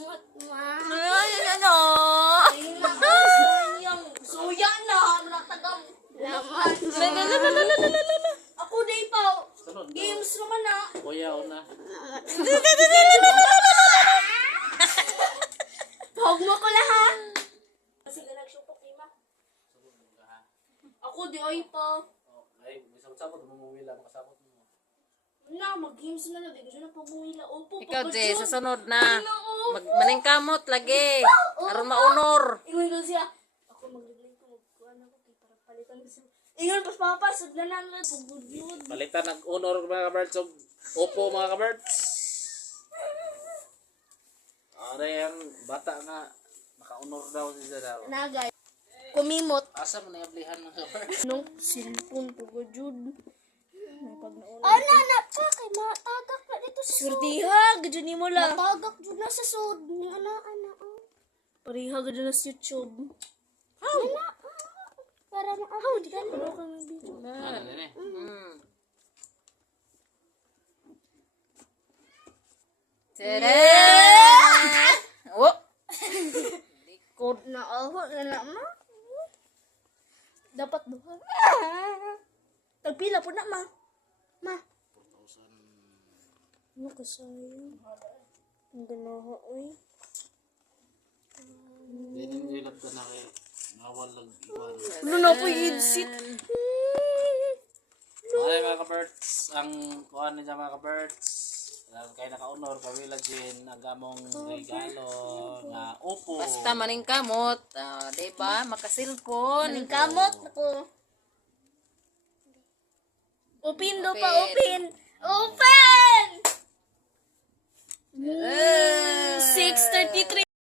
Salamat, ma. Ano? Yung suya na, natagam. Salamat, Ako day pa. Games naman na. Kuya, una. Huwag mo ko lahat. Kasi ka nagsupok, Ima. Ako di ay pa. Ay, may sabot-sabot. Mamumila, makasabot mo. Na, mag-games na lang. Di ko siya na pagbuhila. Opo, Ikaw, pagkasyon. Jay, sa sunod na. Oo. Maningkamot lagi. Aron maunor. Ingon ko siya. Ako maglagay ko. Magkuhan ako. Kaya para palitan ko siya. Ingon, pas papas. Saglanan lang. Pagbudyod. Palitan, nag-honor mga kabards. So, opo mga kabards. Ano yung bata nga. Naka-honor daw siya daw. Nagay. Kumimot. Asa mo na-ablihan mga kabards? Nung cellphone pagbudyod. Ano na pa kay matagak na dito sa Surtiha. Gadyo ni mo lang. matagak jud na sa sud ni ana. Pariha gadyo na sa YouTube. Para mo Di ka na ka ng video. Ano din eh? Tadaan! Oh! Likod na ako. Nga ma. Dapat duha. Tagpila po na, ma. Ma. 4,000. Ano kasayang? Ang ganaha, uy. Ganyan yung ilap ka na kay nawal lang iwan. Ano na po yung insit? Okay mga kabards, ang kuhan niya mga kabards. Kaya naka-honor, kawila din ang gamong regalo na upo. Basta maningkamot. Diba? Makasilpon. Kamot ako. Open do pa, open. Open! 6:33.